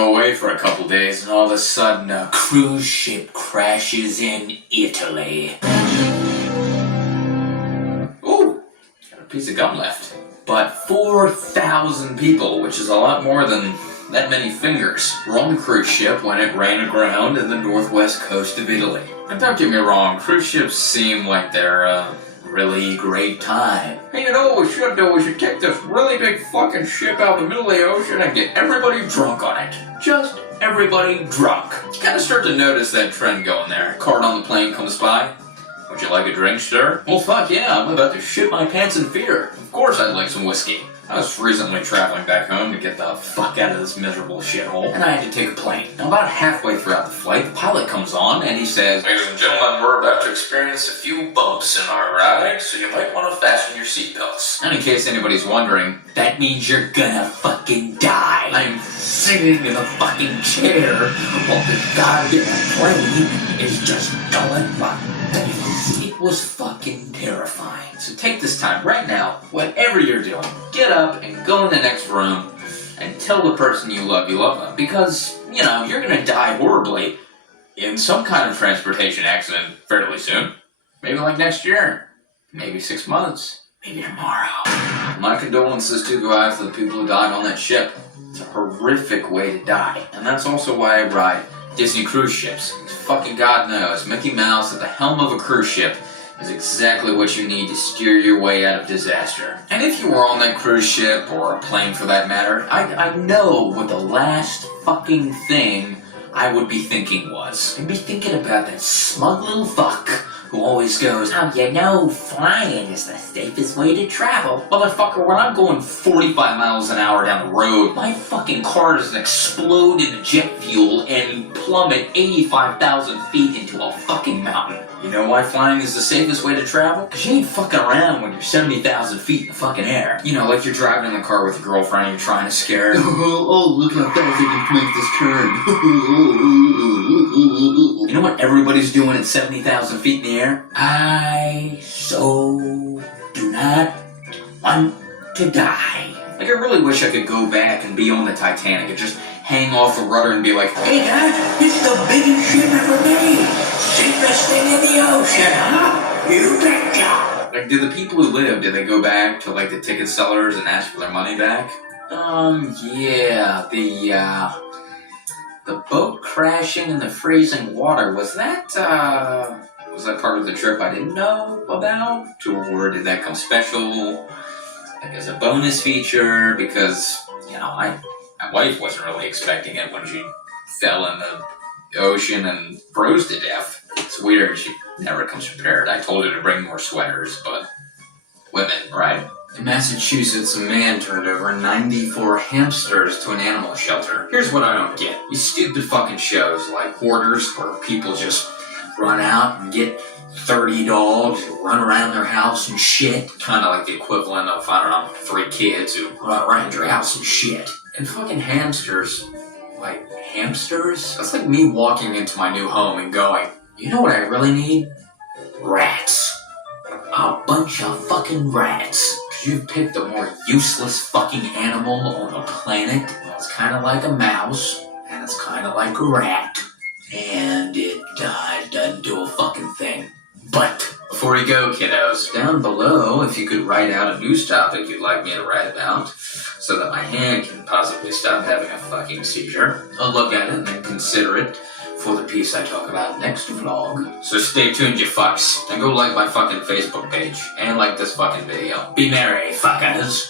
go away for a couple days, and all of a sudden a cruise ship crashes in Italy. Ooh, got a piece of gum left. But 4,000 people, which is a lot more than that many fingers, were on the cruise ship when it ran aground in the northwest coast of Italy. And don't get me wrong, cruise ships seem like they're a really great time. Hey, you know what we should do? We should take this really big fucking ship out in the middle of the ocean and get everybody drunk on it. Just everybody drunk. You kind of start to notice that trend going there. Card on the plane comes by. Would you like a drink, sir? Well, fuck yeah, I'm about to shit my pants in fear. Of course I'd like some whiskey. I was recently traveling back home to get the fuck out of this miserable shithole, and I had to take a plane. Now, about halfway throughout the flight, the pilot comes on and he says, "Ladies and gentlemen, we're about to experience a few bumps in our ride, so you might want to fasten your seatbelts." And in case anybody's wondering, that means you're gonna fucking die. I'm sitting in a fucking chair while the goddamn plane is just going like this. It was fucking terrifying. So take this time right now, whatever you're doing, get up and go in the next room and tell the person you love them. Because, you know, you're gonna die horribly in some kind of transportation accident fairly soon. Maybe like next year. Maybe 6 months. Maybe tomorrow. My condolences do go out to the people who died on that ship. It's a horrific way to die. And that's also why I ride Disney cruise ships. Fucking God knows, Mickey Mouse at the helm of a cruise ship is exactly what you need to steer your way out of disaster. And if you were on that cruise ship, or a plane for that matter, I know what the last fucking thing I would be thinking was. I'd be thinking about that smug little fuck who always goes, "Oh, you know, flying is the safest way to travel." Motherfucker, when I'm going 45 miles an hour down the road, my fucking car doesn't explode into jet fuel and plummet 85,000 feet into a fucking mountain. You know why flying is the safest way to travel? Because you ain't fucking around when you're 70,000 feet in the fucking air. You know, like you're driving in the car with your girlfriend and you're trying to scare her. Oh, look how fast I can make this turn. You know what everybody's doing at 70,000 feet in the air? I so do not want to die. Like, I really wish I could go back and be on the Titanic and just hang off the rudder and be like, "Hey guys, it's the biggest ship ever made. Safest thing in the ocean, huh? You betcha." Like, did the people who lived, did they go back to, like, the ticket sellers and ask for their money back? Yeah, the boat crashing in the freezing water, was that part of the trip I didn't know about? Or did that come special, like, as a bonus feature? Because, you know, my wife wasn't really expecting it when she fell in the ocean and froze to death. It's weird, she never comes prepared. I told her to bring more sweaters, but women, right? In Massachusetts, a man turned over 94 hamsters to an animal shelter. Here's what I don't get. These stupid fucking shows like Hoarders, where people just run out and get 30 dogs who run around their house and shit. Kind of like the equivalent of, I don't know, 3 kids who run around your house and shit. And fucking hamsters. Like, hamsters? That's like me walking into my new home and going, "You know what I really need? Rats. A bunch of fucking rats." You've picked a more useless fucking animal on the planet. Well, it's kind of like a mouse, and it's kind of like a rat, and it doesn't do a fucking thing. But before you go, kiddos, down below, if you could write out a news topic you'd like me to write about, so that my hand can possibly stop having a fucking seizure, I'll look at it and then consider it for the piece I talk about next vlog. So stay tuned, you fucks, and go like my fucking Facebook page, and like this fucking video. Be merry, fuckers.